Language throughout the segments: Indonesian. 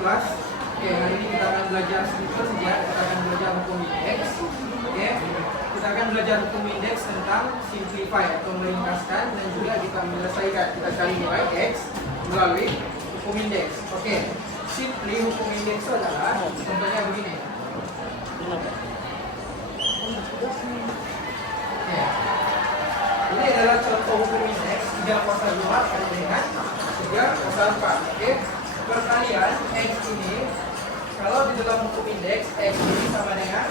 kelas. Oke, hari ini kita akan belajar sedikit ya. Kita akan belajar hukum indeks. Oke, kita akan belajar hukum indeks tentang simplify atau meringkaskan dan juga kita menyelesaikan. Kita cari nilai x melalui hukum indeks. Oke, simply hukum indeks itu adalah contohnya begini. Oke, ini adalah contoh hukum indeks 3 kuasa 2 kali dengan 3 kuasa 4. Oke, perkalian x ini kalau di dalam hukum indeks x ini sama dengan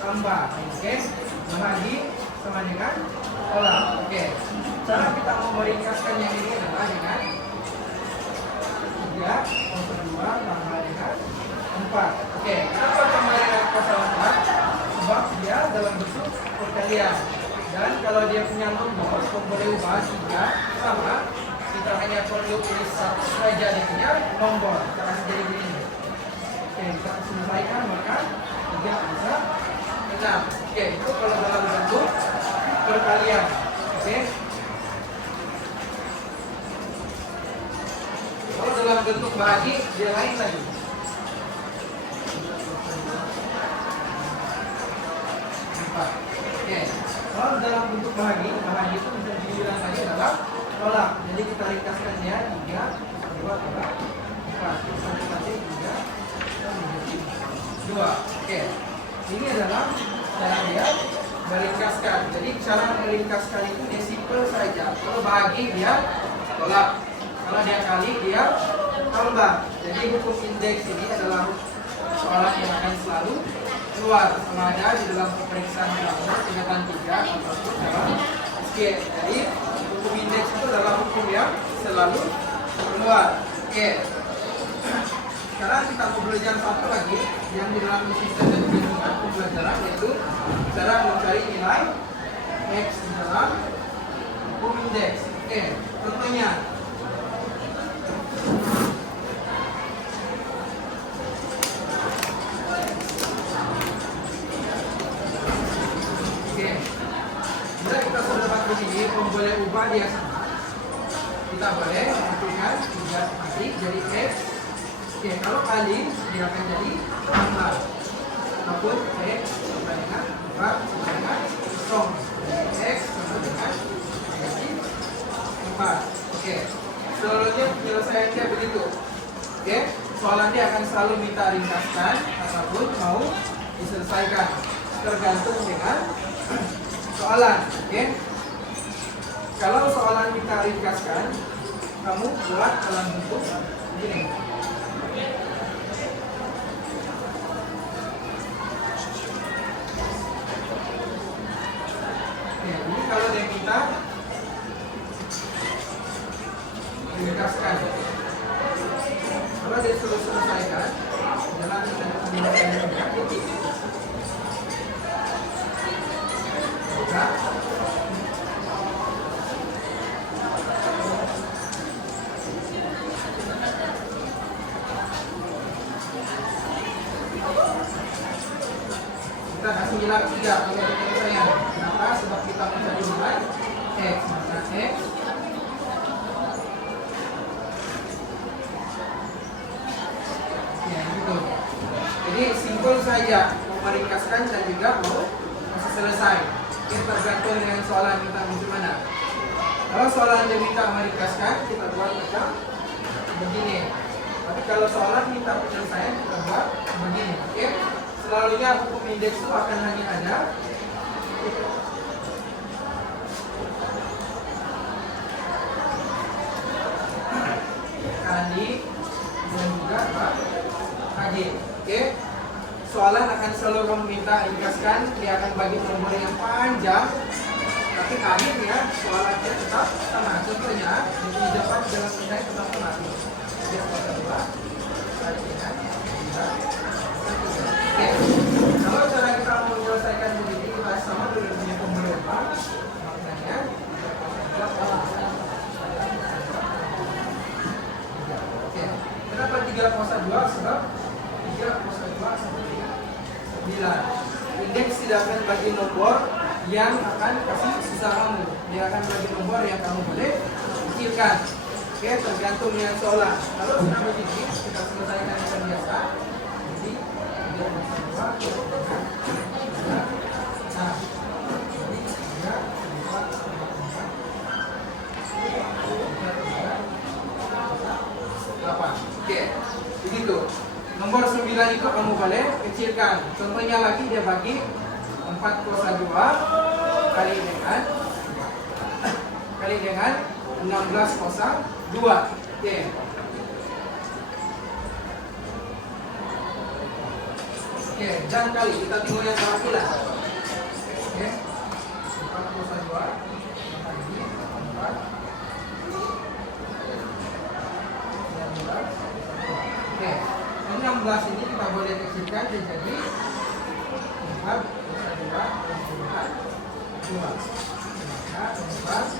tambah, oke, bahagi sama dengan tolak. Oke, cara kita mau meringkaskan yang ini adalah dengan 3 kuasa 2 tambah dengan 4. Oke, kenapa tambah dengan kuasa 4? Sebab dia dalam bentuk perkalian. Dan kalau dia punya nomor, boleh ubah 3 sama. Kita hanya perlu pilih satu saja dia punya nomor. Kita akan jadi begini. Oke, kita selesaikan maka 3 bisa 6. Oke, itu kalau dalam bentuk perkalian. Oke. Kalau dalam bentuk bahagi dia lain lagi. Oke, kalau dalam bentuk bahagi itu bisa dibilang lagi adalah tolak. Jadi kita ringkaskannya 3, 2, 4. Masing-masing 3, 2. Oke, ini adalah cara dia meringkaskan. Jadi cara meringkaskan itu dia simple saja. Kalau bahagi dia tolak, kalau dia kali dia tambah. Jadi hukum indeks ini adalah soalan yang akan selalu keluar sama ada di dalam pemeriksaan tingkatan 3 ataupun dalam SKS. Jadi hukum indeks itu adalah hukum yang selalu keluar. Oke. Sekarang kita mau belajar satu lagi yang di dalam sistem dan juga pembelajaran, yaitu cara mencari nilai x di dalam hukum indeks. Oke, contohnya kita sudah dapat begini, boleh ubah dia sama. Kita boleh menentukan 3 kali jadi x. Oke, kalau kali dia akan jadi tambah. Ataupun x sama dengan 4 sama dengan kosong. X sama dengan negatif 4. Oke, selanjutnya penyelesaiannya begitu. Oke, soalannya akan selalu minta ringkaskan ataupun mau diselesaikan tergantung dengan soalan. Oke, kalau soalan kita ringkaskan, kamu buat dalam bentuk begini. Oke, ini kalau dia minta ringkaskan, kalau dia sudah selesaikan jalan penyelesaiannya kita kasih nilai 3 kalau penyelesaian. Kenapa? Sebab kita mencari nilai x, maka x ya gitu. Jadi simpel saja, mau meringkaskan dan juga mau masih selesai. Oke, tergantung dengan soalan kita bagaimana. Kalau soalan dia minta meringkaskan, kita buat macam begini. Tapi kalau soalan minta penyelesaian, kita buat begini. Oke, selalunya hukum indeks itu akan hanya ada kali dan juga bagi. Oke, soalan akan selalu meminta ringkaskan, dia akan bagi nomor yang panjang, tapi akhirnya soalannya tetap sama. Contohnya di depan jalan nilai tetap sama. Dia kuasa 2 kali dengan 3. Oke, kalau cara kita mau menyelesaikan begini, kita sama dulu punya pembelopan, maknanya oke, kenapa 3 kuasa 2? Sebab 3 kuasa 2 sama dengan 9. Indeks tidak akan bagi nomor yang akan kasih susah kamu, dia akan bagi nomor yang kamu boleh pikirkan. Oke, tergantung dengan soalan. Kalau sudah begini, kita Oke, begitu. Nomor 9 itu kamu boleh kecilkan. Contohnya lagi dia bagi 4 kuasa 2 kali dengan 16 kuasa 2. Oke. Oke, jangan kali kita tengok yang terakhir lah. Oke. 4 kuasa 2 bagi 4 Oke, 16 ini kita boleh kecilkan jadi 4 kuasa 2 2. Maka 4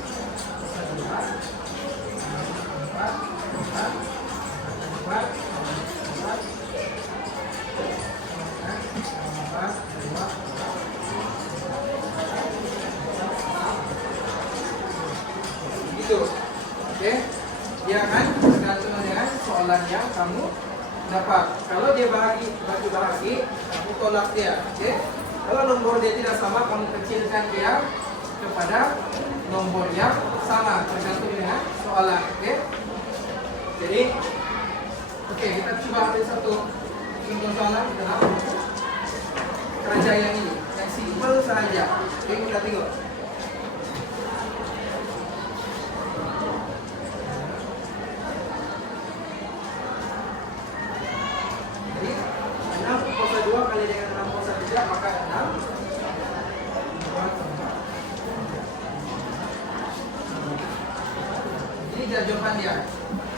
kuasa 2 4 gitu. Oke, dia kan tergantung dengan soalan yang kamu dapat. Kalau dia bagi, kamu tolak dia. Oke, kalau nomor dia tidak sama, kamu kecilkan dia kepada nomor yang sama tergantung dengan soalan. Oke, jadi oke, kita coba ambil satu contoh soalan dalam kerja yang ini, yang simpel saja. Oke, kita tengok. Jadi 6 kuasa 2 kali dengan 6 kuasa 3 maka 6. Ini jawaban dia.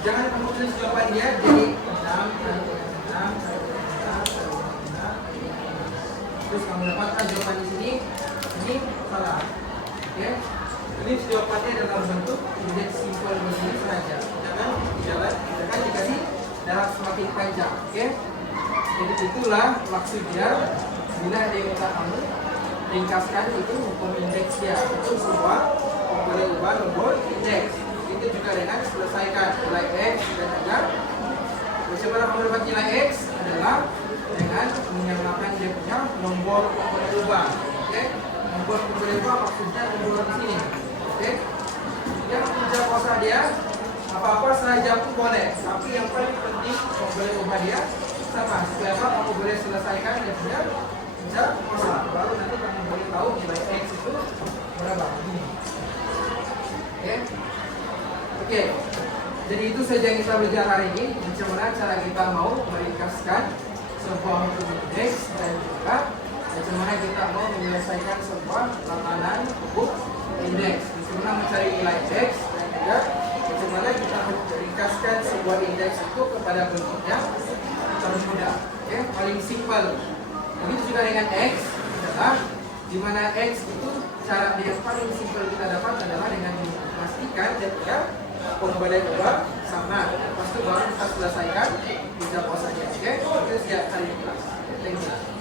Jangan kamu tulis jawaban dia jadi 6 kali dengan 6 kali dengan 6 kali dengan 6. Terus kamu dapatkan jawaban di sini. Ini salah. Oke. Ini jawabannya dalam bentuk indeks simpel begini saja. Jangan dikasih dalam semakin panjang. Oke. Jadi itulah maksud dia bila dia minta kamu ringkaskan itu hukum indeks dia. Itu semua boleh ubah nomor indeks. Itu juga dengan selesaikan nilai X dan juga bagaimana kamu dapat nilai X adalah dengan menyamakan dia punya nomor boleh ubah. Oke, nomor boleh ubah maksudnya nomor di sini. Oke, yang kerja kuasa dia apa-apa saja pun boleh, tapi yang paling penting boleh ubah dia sama. Supaya apa? Kamu boleh selesaikan dia punya kerja kuasa. Baru nanti kamu boleh tahu nilai X itu berapa. Oke. Oke, jadi itu saja yang kita belajar hari ini. Bagaimana cara kita mau meringkaskan sebuah hukum indeks dan juga bagaimana kita mau menyelesaikan sebuah lamanan hukum indeks. Bagaimana mencari nilai X dan juga bagaimana kita meringkaskan sebuah indeks itu kepada bentuk yang termudah. Oke, paling simpel. Begitu juga dengan X adalah di mana X itu cara yang paling simpel kita dapat adalah dengan memastikan dan juga boleh ubah sama. Lepas itu baru kita selesaikan bisa posanya. Oke, itu setiap kali kelas. Thank you.